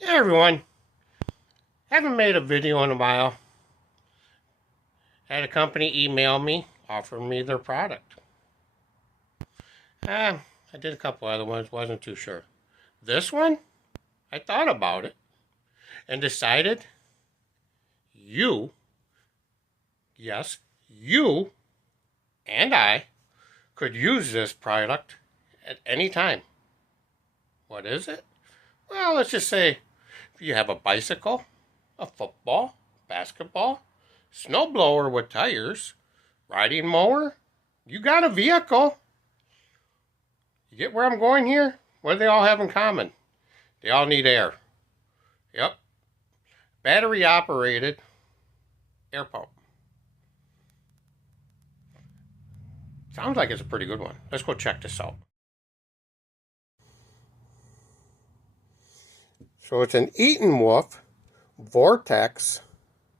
Hey everyone, haven't made a video in a while. Had a company email me, offering me their product. I did a couple other ones, wasn't too sure. This one, I thought about it and decided you, yes, you and I could use this product at any time. What is it? Well, let's just say if you have a bicycle, a football, basketball, snowblower with tires, riding mower, you got a vehicle. You get where I'm going here? What do they all have in common? They all need air. Yep. Battery operated air pump. Sounds like it's a pretty good one. Let's go check this out. So it's an Etenwolf Vortex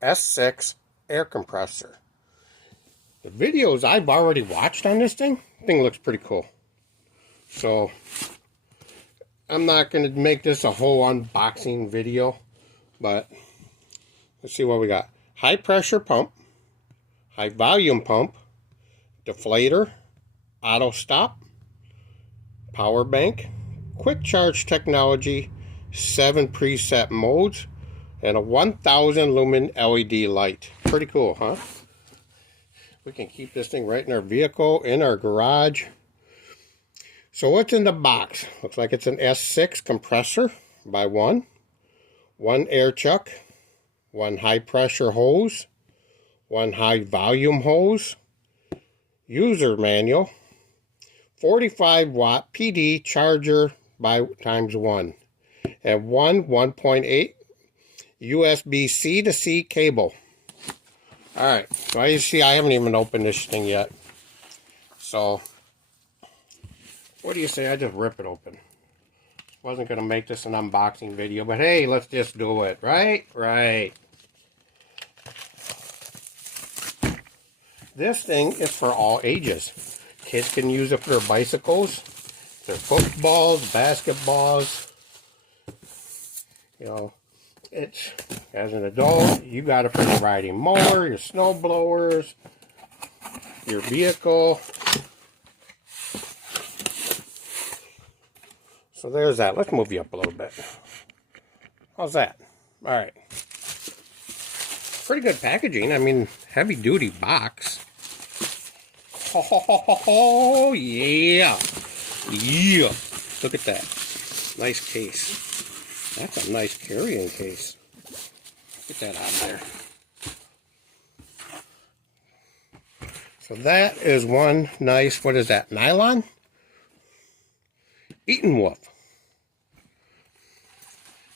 S6 air compressor. The videos I've already watched on this thing looks pretty cool. So I'm not going to make this a whole unboxing video, but let's see what we got. High pressure pump, high volume pump, deflator, auto stop, power bank, quick charge technology, 7 preset modes, and a 1000 lumen LED light. Pretty cool, huh? We can keep this thing right in our vehicle, in our garage. So what's in the box? Looks like it's an S6 compressor by one air chuck, one high pressure hose, one high volume hose, user manual, 45 watt PD charger by times 1, and one 1.8 USB C to C cable. Alright, so as you see, I haven't even opened this thing yet. So what do you say I just rip it open? Wasn't going to make this an unboxing video, but hey, let's just do it, right? Right. This thing is for all ages. Kids can use it for their bicycles, their footballs, basketballs. You know, it's, as an adult, you got it for your riding mower, your snow blowers, your vehicle. So there's that. Let's move you up a little bit. How's that? All right. Pretty good packaging. I mean, heavy duty box. Oh, yeah. Yeah. Look at that. Nice case. That's a nice carrying case. Get that out of there. So that is one nice, what is that, nylon? Etenwolf.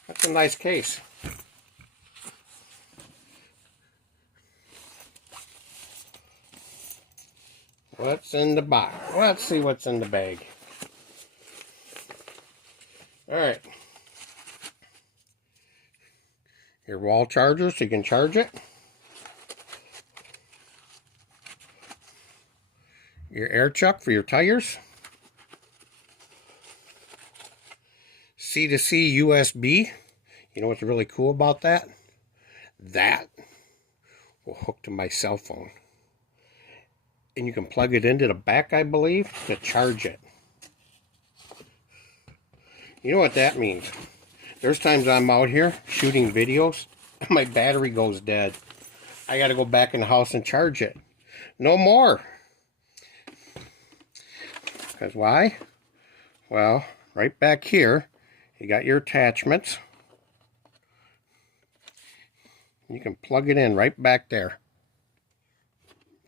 That's a nice case. What's in the box? Let's see what's in the bag. Alright. Your wall charger so you can charge it. Your air chuck for your tires. C to C USB. You know what's really cool about that? That will hook to my cell phone. And you can plug it into the back, I believe, to charge it. You know what that means? There's times I'm out here shooting videos and my battery goes dead. I got to go back in the house and charge it. No more. Because why? Well, right back here, you got your attachments. You can plug it in right back there.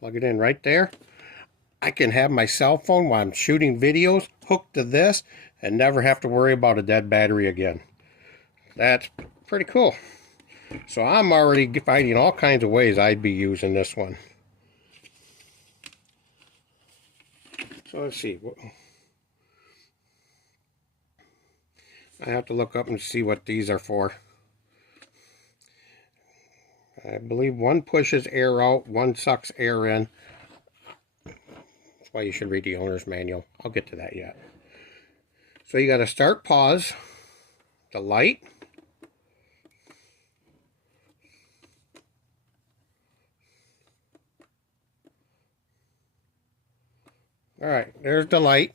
Plug it in right there. I can have my cell phone while I'm shooting videos hooked to this and never have to worry about a dead battery again. That's pretty cool. So I'm already finding all kinds of ways I'd be using this one. So let's see. I have to look up and see what these are for. I believe one pushes air out, one sucks air in. That's why you should read the owner's manual. I'll get to that yet. So you got to start, pause, the light, Alright, there's the light.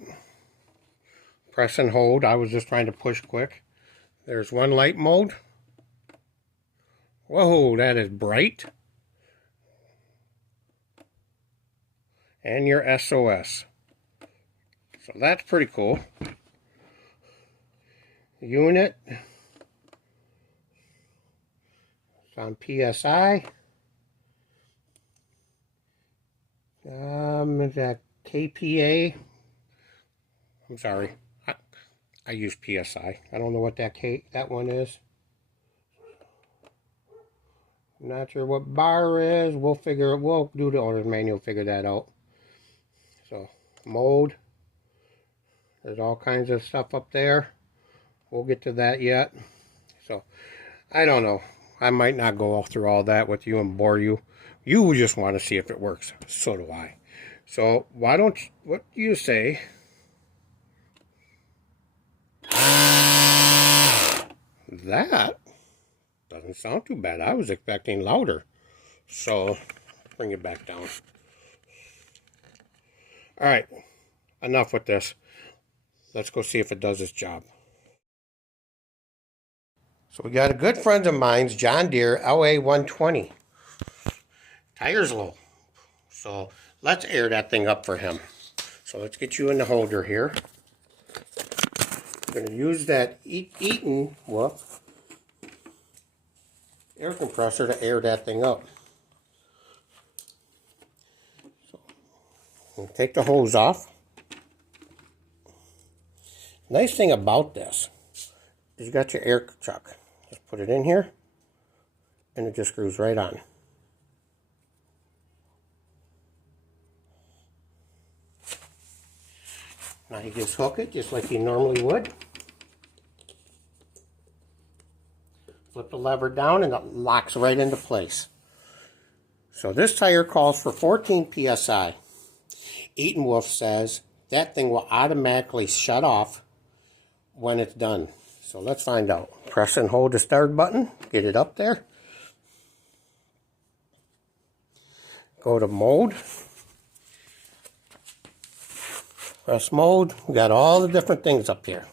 Press and hold. I was just trying to push quick. There's one light mode. Whoa, that is bright. And your SOS. So that's pretty cool. Unit. It's on PSI. Is that KPA? I'm sorry. I use PSI. I don't know what that one is. I'm not sure what bar is. We'll do the owner's manual, figure that out. So, mode. There's all kinds of stuff up there. We'll get to that yet. So, I don't know. I might not go through all that with you and bore you. You just want to see if it works. So do I. So, what do you say? That doesn't sound too bad. I was expecting louder. So, bring it back down. Alright, enough with this. Let's go see if it does its job. So we got a good friend of mine's John Deere LA 120. Tire's low. So let's air that thing up for him. So let's get you in the holder here. We're going to use that Etenwolf air compressor to air that thing up. So we'll take the hose off. Nice thing about this is you got your air chuck. Just put it in here and it just screws right on. Now you just hook it just like you normally would. Flip the lever down and it locks right into place. So this tire calls for 14 PSI. Etenwolf says that thing will automatically shut off when it's done. So let's find out. Press and hold the start button. Get it up there. Go to mode. Press mode. We got all the different things up here.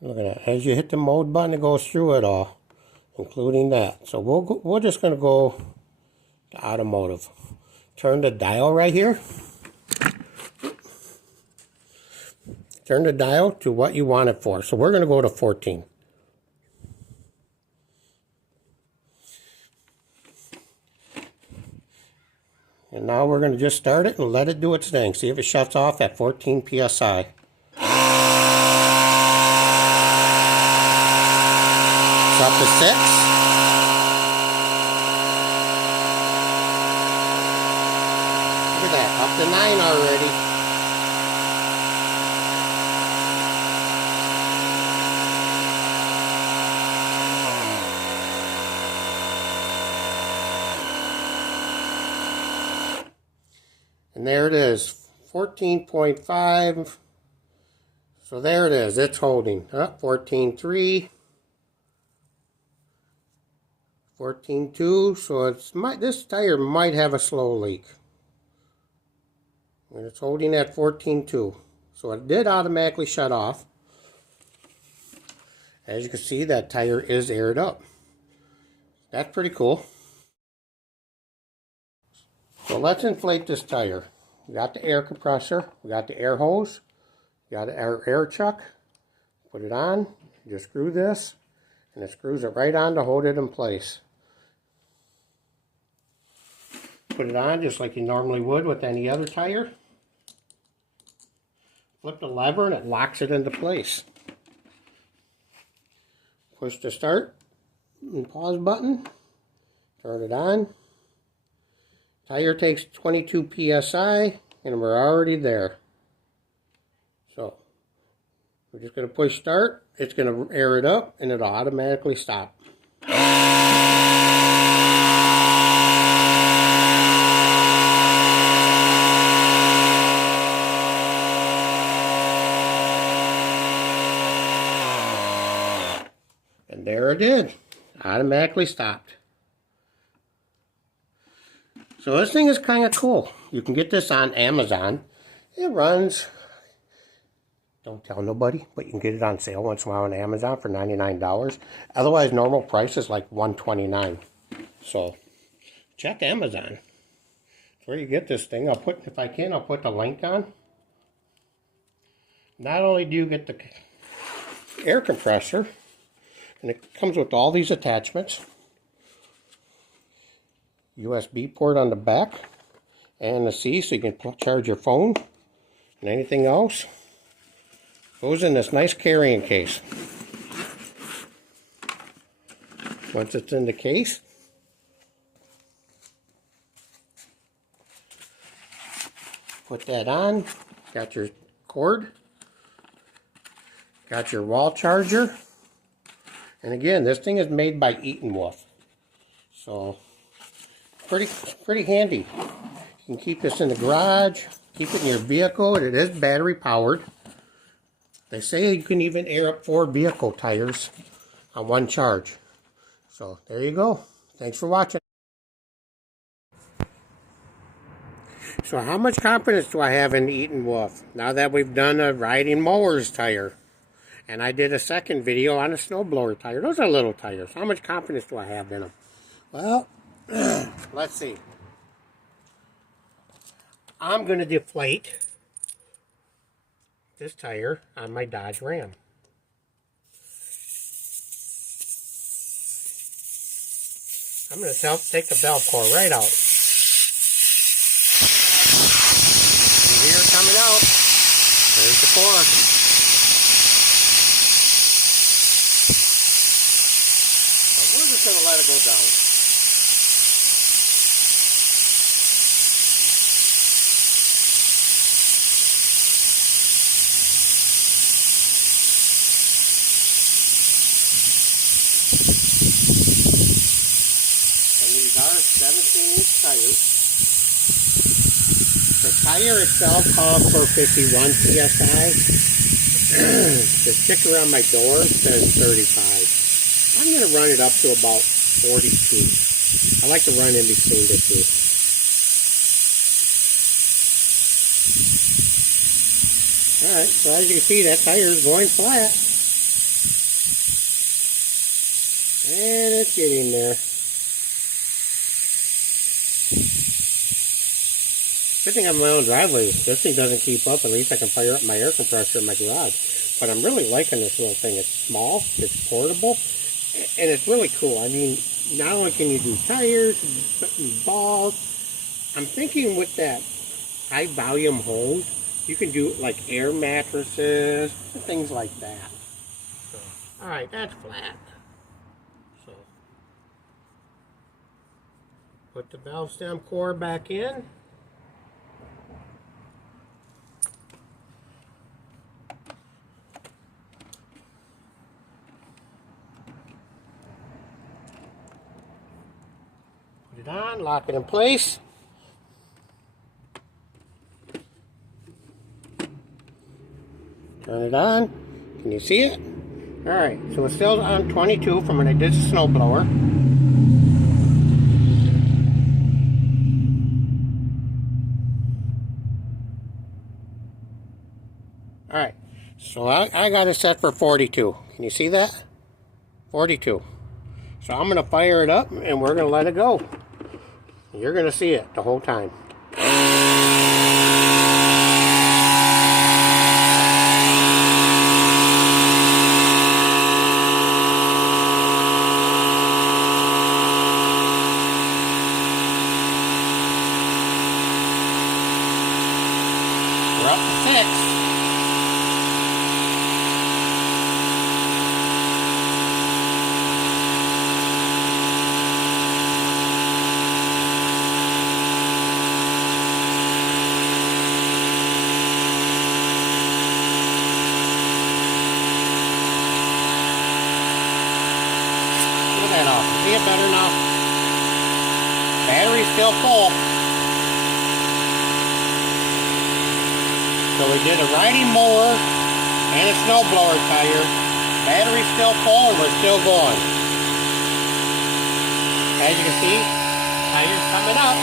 Look at that. As you hit the mode button, it goes through it all, including that. So we're just going to go to automotive. Turn the dial right here. Turn the dial to what you want it for. So we're going to go to 14. And now we're going to just start it and let it do its thing. See if it shuts off at 14 PSI. It's up to 6. Look at that, up to 9 already. And there it is, 14.5. So there it is, it's holding. 14.3. 14.2. So this tire might have a slow leak. And it's holding at 14.2. So it did automatically shut off. As you can see, that tire is aired up. That's pretty cool. So let's inflate this tire. We got the air compressor, we got the air hose, we got our air chuck. Put it on, you just screw this, and it screws it right on to hold it in place. Put it on just like you normally would with any other tire. Flip the lever and it locks it into place. Push the start and pause button, turn it on. Tire takes 22 PSI and we're already there. So we're just going to push start. It's going to air it up and it'll automatically stop. And there it did. Automatically stopped. So this thing is kind of cool. You can get this on Amazon. It runs, don't tell nobody, but you can get it on sale once in a while on Amazon for $99. Otherwise, normal price is like $129. So check Amazon. That's where you get this thing. If I can, I'll put the link on. Not only do you get the air compressor, and it comes with all these attachments. USB port on the back, and the C so you can charge your phone and anything else. Goes in this nice carrying case. Once it's in the case, put that on. Got your cord. Got your wall charger. And again, this thing is made by Etenwolf. So pretty handy. You can keep this in the garage, keep it in your vehicle. It is battery powered. They say you can even air up 4 vehicle tires on one charge. So there you go. Thanks for watching. So how much confidence do I have in Etenwolf now that we've done a riding mowers tire? And I did a second video on a snowblower tire. Those are little tires. How much confidence do I have in them? Well, let's see. I'm going to deflate this tire on my Dodge Ram. I'm going to take the valve core right out. You hear it coming out. There's the core. We're just going to let it go down. And these are 17-inch tires. The tire itself called for 51 psi. The sticker on my door says 35. I'm going to run it up to about 42. I like to run in between the two. Alright, so as you can see, that tire is going flat. And it's getting there. Good thing I have my own driveway. This thing doesn't keep up. At least I can fire up my air compressor in my garage. But I'm really liking this little thing. It's small, it's portable, and it's really cool. I mean, not only can you do tires, balls. I'm thinking with that high volume hose, you can do like air mattresses, things like that. So, alright, that's flat. So, put the valve stem core back in. Put it on, lock it in place. Turn it on. Can you see it? Alright, so it's still on 22 from when I did the snowblower. Alright, so I got it set for 42. Can you see that? 42. So I'm going to fire it up and we're going to let it go. You're going to see it the whole time. We're up to 6. See it better now? Battery's still full. So we did a riding mower and a snowblower tire. Battery's still full and we're still going. As you can see, tire's coming up.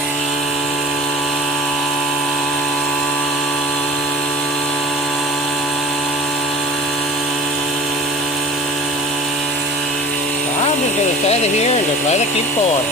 out of here and just let it keep going.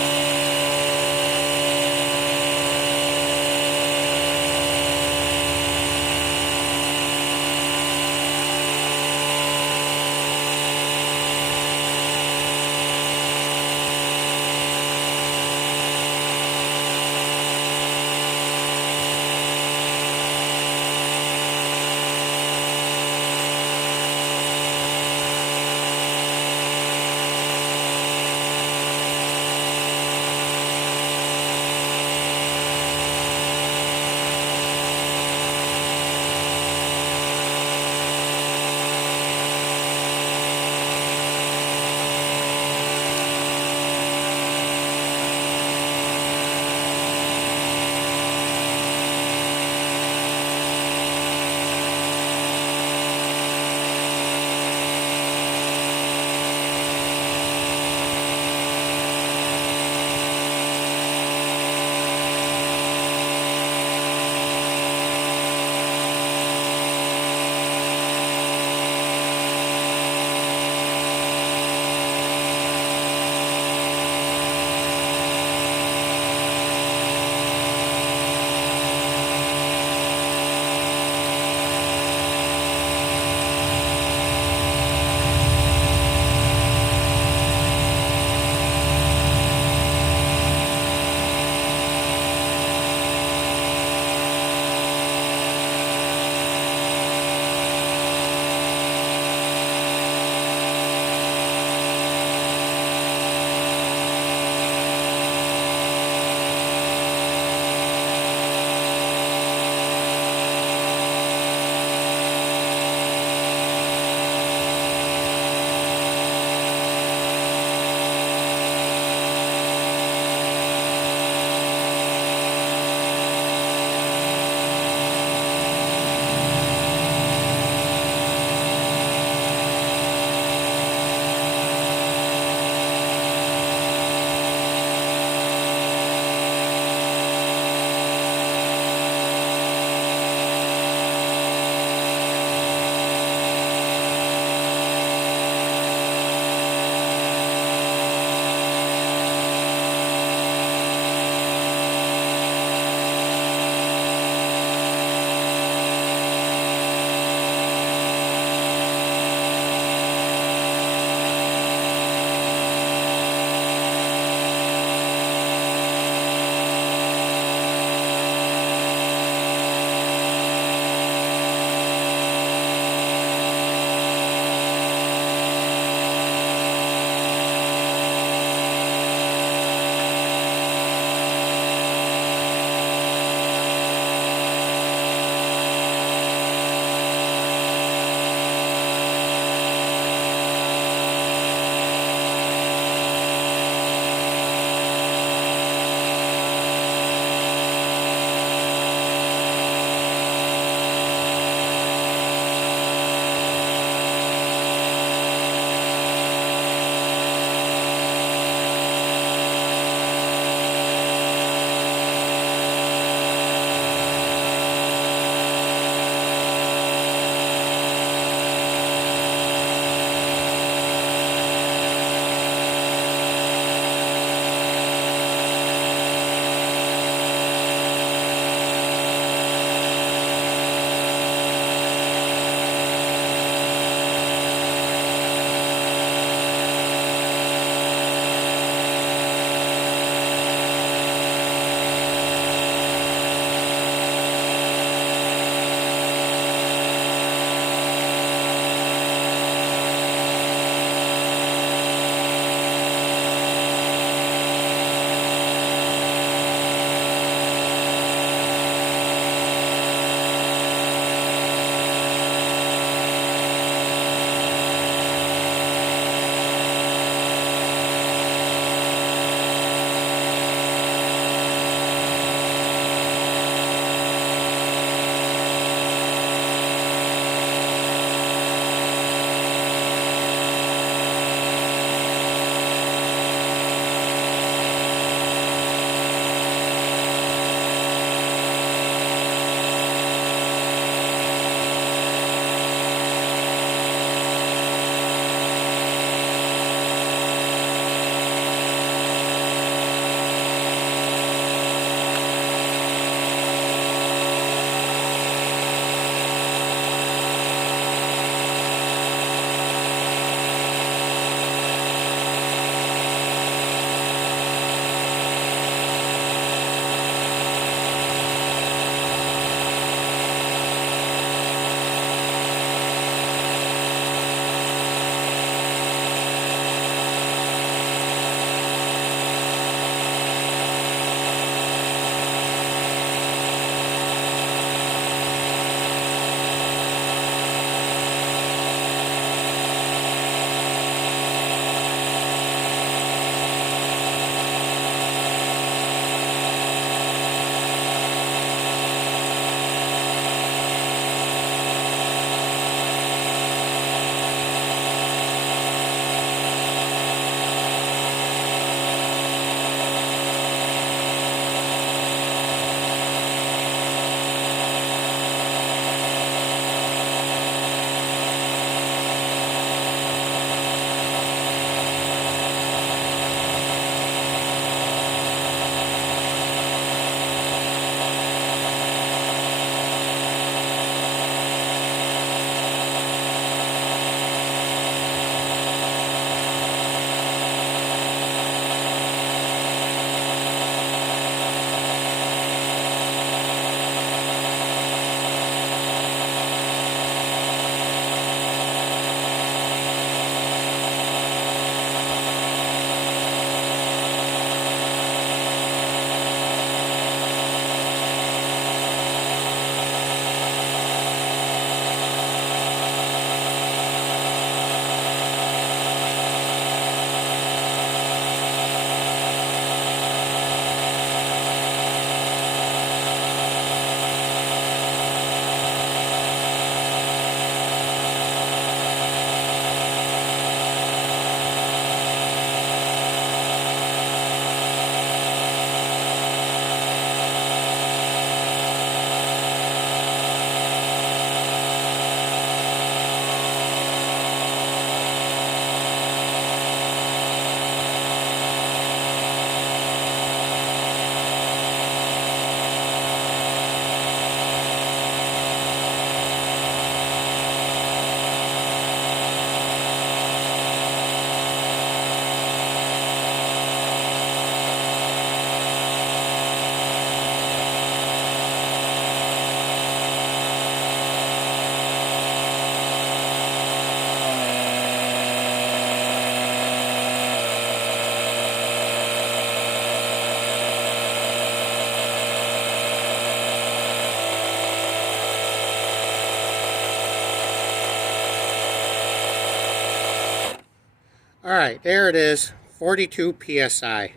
Alright, there it is. 42 PSI.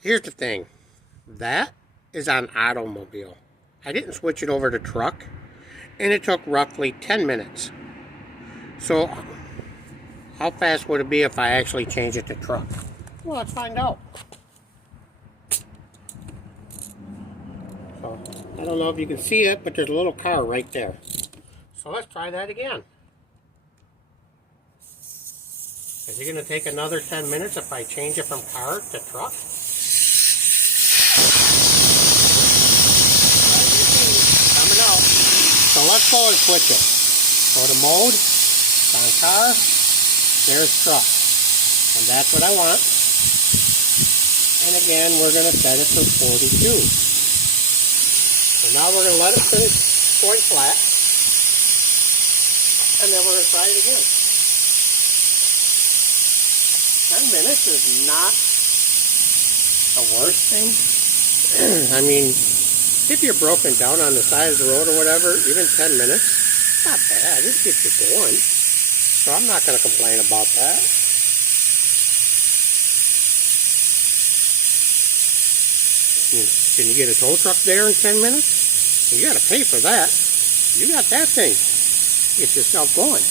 Here's the thing. That is on automobile. I didn't switch it over to truck, and it took roughly 10 minutes. So, how fast would it be if I actually change it to truck? Well, let's find out. So, I don't know if you can see it, but there's a little car right there. So let's try that again. Is it going to take another 10 minutes if I change it from car to truck? Coming out. So let's go and switch it. Go to mode, on car, there's truck. And that's what I want. And again, we're going to set it to 42. So now we're going to let it finish going flat. And then we're going to try it again. 10 minutes is not the worst thing. I mean, if you're broken down on the side of the road or whatever, even 10 minutes, not bad. It gets you going. So I'm not going to complain about that. Can you get a tow truck there in 10 minutes? You got to pay for that. You got that thing. Get yourself going.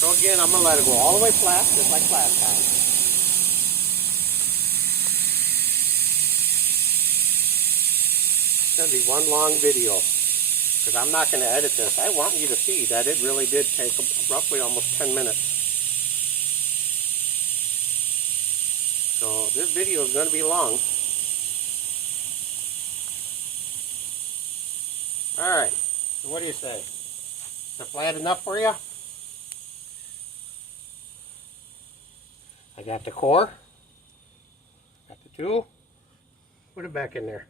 So again, I'm going to let it go all the way flat, just like last time. It's going to be one long video, because I'm not going to edit this. I want you to see that it really did take roughly almost 10 minutes. So this video is going to be long. Alright, so what do you say? Is it flat enough for you? I got the core, got the two, put it back in there.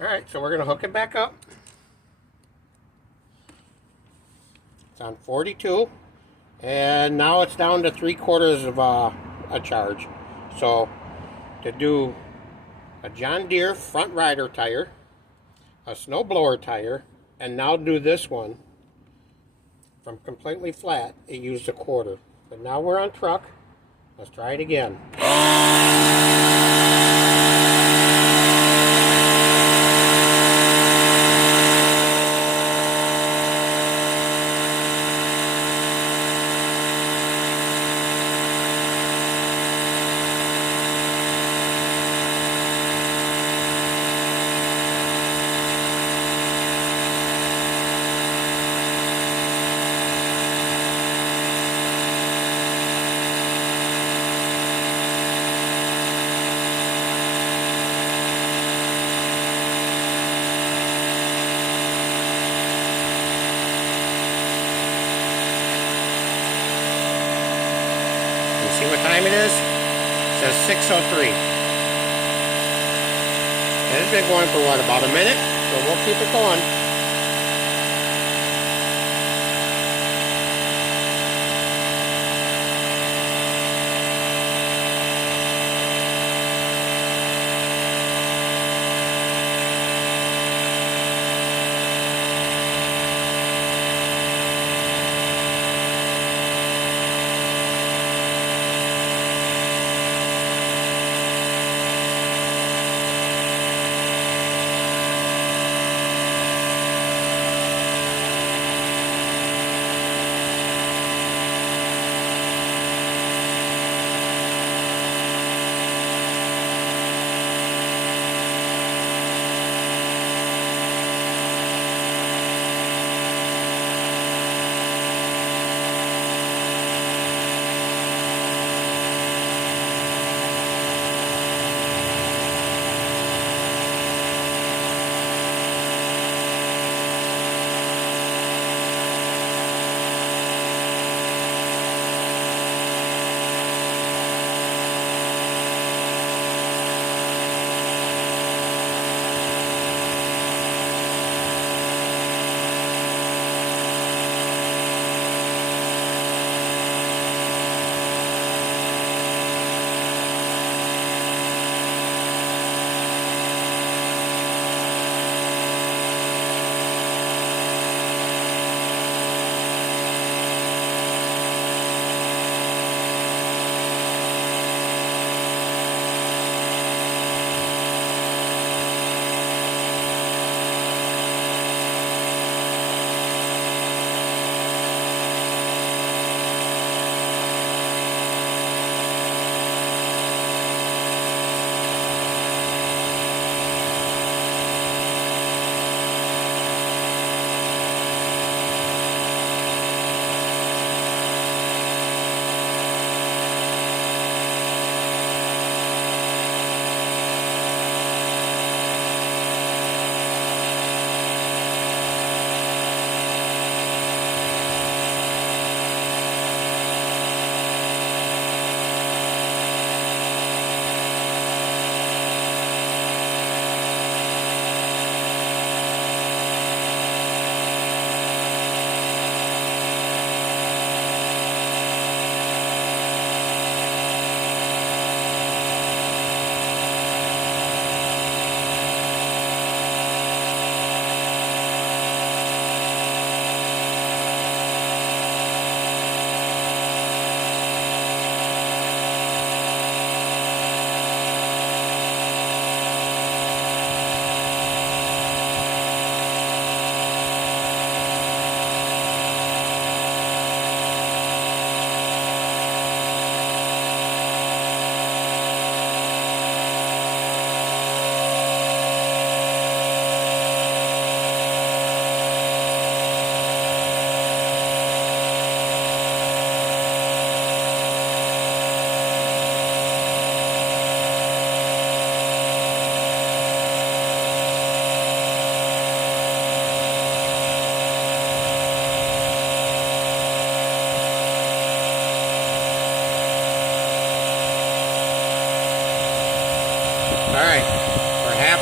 Alright, so we're going to hook it back up. It's on 42, and now it's down to 3/4 of a charge. So, to do a John Deere front rider tire, a snowblower tire, and now do this one from completely flat, it used 1/4. But now we're on truck. Let's try it again. See what time it is? It says 6:03. And it's been going for what, about a minute? So we'll keep it going.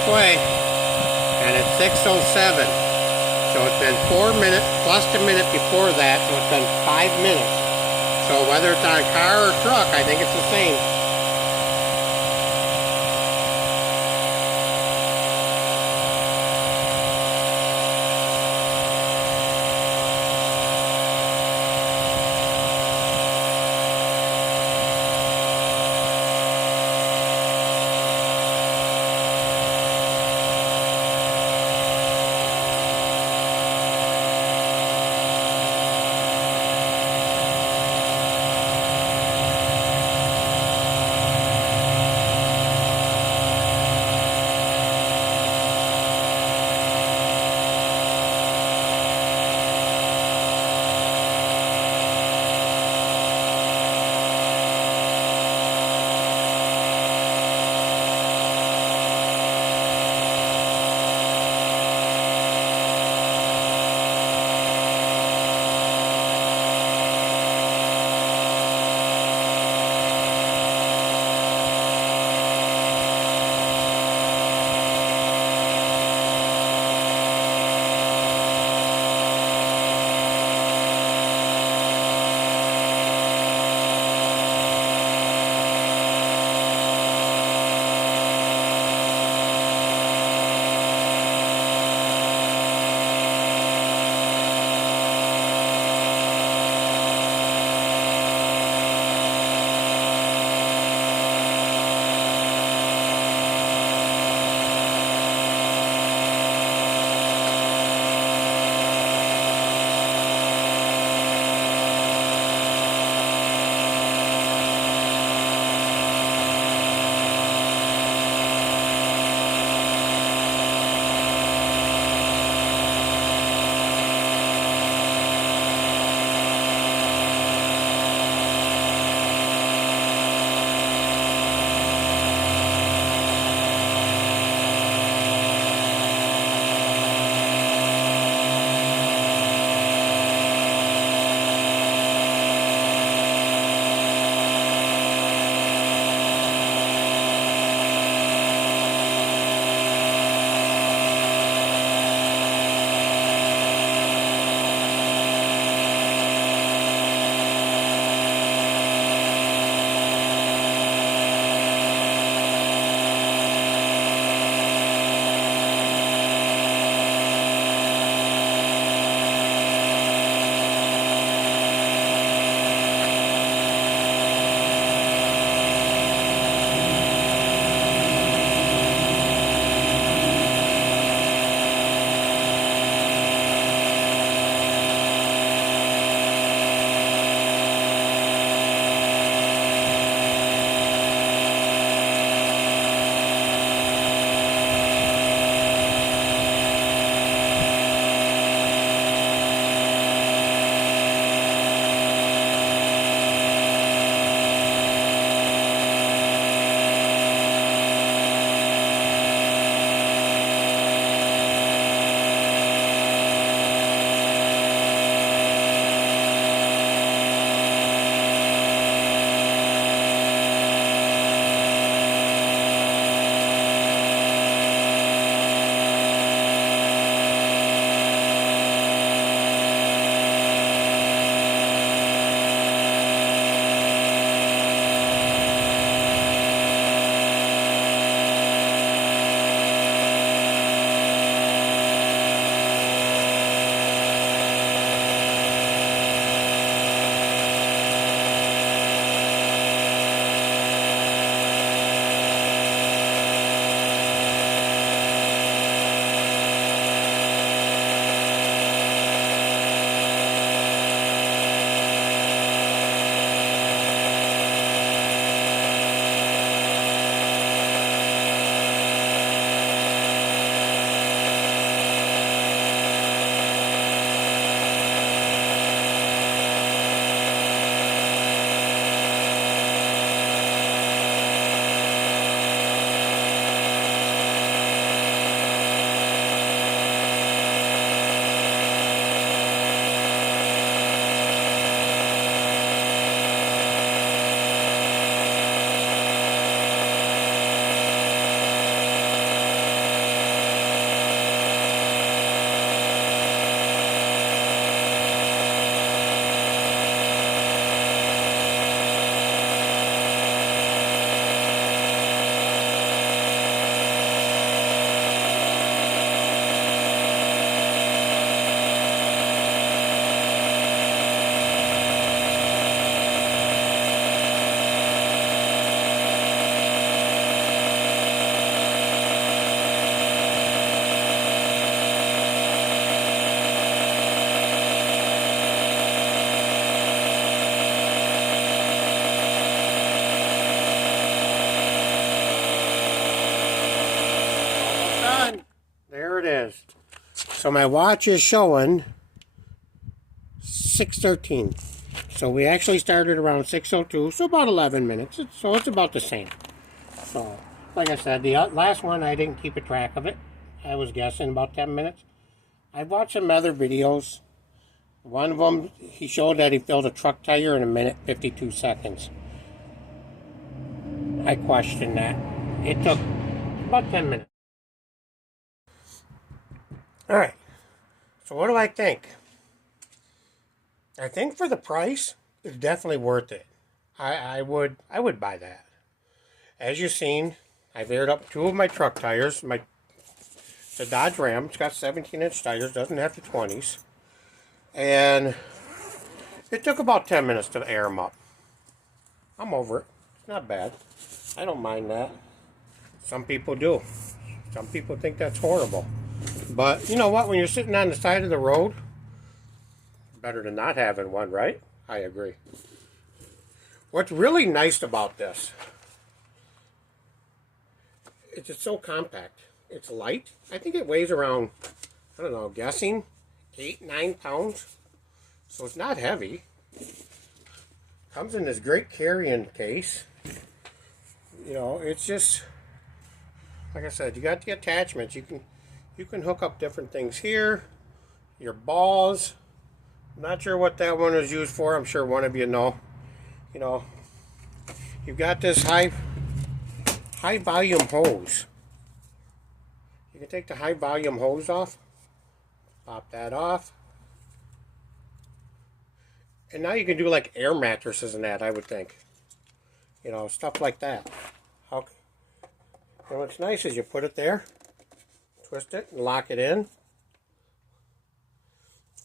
way, and it's 6:07. So it's been 4 minutes plus the minute before that, so it's been 5 minutes. So whether it's on a car or truck, I think it's the same. So my watch is showing 6:13. So we actually started around 6:02, so about 11 minutes. So it's about the same. So, like I said, the last one I didn't keep a track of it. I was guessing about 10 minutes. I watched some other videos. One of them, he showed that he filled a truck tire in 1:52 seconds. I questioned that. It took about 10 minutes. Alright, so what do I think? I think for the price, it's definitely worth it. I would buy that. As you've seen, I've aired up 2 of my truck tires. The Dodge Ram, it's got 17-inch tires, doesn't have the 20s. And it took about 10 minutes to air them up. I'm over it. It's not bad. I don't mind that. Some people do. Some people think that's horrible. But you know what? When you're sitting on the side of the road, better than not having one, right? I agree. What's really nice about this, it's just so compact. It's light. I think it weighs around, I don't know, guessing 8-9 pounds. So it's not heavy. Comes in this great carrying case. You know, it's just, like I said, you got the attachments. You can hook up different things here. Your balls. Not sure what that one is used for. I'm sure one of you know. You know, you've got this high volume hose. You can take the high volume hose off. Pop that off. And now you can do like air mattresses and that, I would think. You know, stuff like that. And what's nice is you put it there, twist it, and lock it in.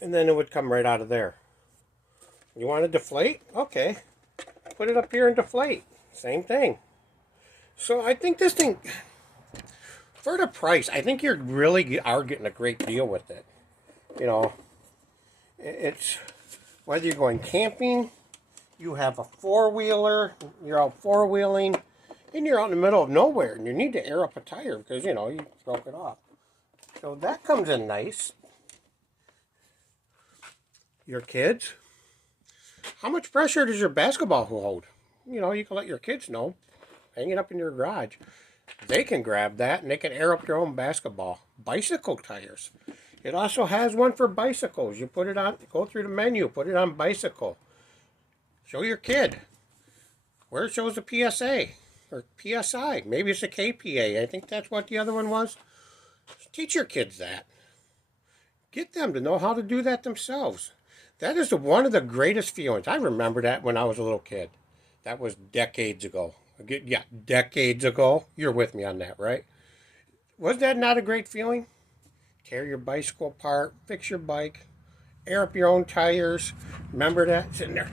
And then it would come right out of there. You want to deflate? Okay. Put it up here and deflate. Same thing. So I think this thing, for the price, I think you really are getting a great deal with it. You know, it's, whether you're going camping, you have a four-wheeler, you're out four-wheeling, and you're out in the middle of nowhere, and you need to air up a tire because, you know, you broke it off. So that comes in nice. Your kids, how much pressure does your basketball hold? You know, you can let your kids know. Hang it up in your garage. They can grab that and they can air up their own basketball. Bicycle tires. It also has one for bicycles. You put it on, go through the menu, put it on bicycle. Show your kid where it shows the PSA or PSI. Maybe it's a KPA. I think that's what the other one was. Teach your kids that. Get them to know how to do that themselves. That is one of the greatest feelings. I remember that when I was a little kid. That was decades ago. Yeah, decades ago. You're with me on that, right? Was that not a great feeling? Tear your bicycle apart, fix your bike, air up your own tires. Remember that? Sitting there.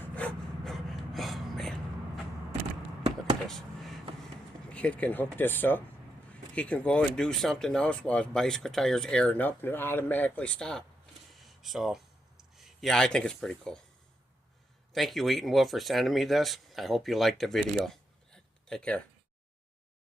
Oh, man. Look at this. The kid can hook this up. He can go and do something else while his bicycle tire's airing up and it automatically stop. So, yeah, I think it's pretty cool. Thank you, Etenwolf, for sending me this. I hope you liked the video. Take care.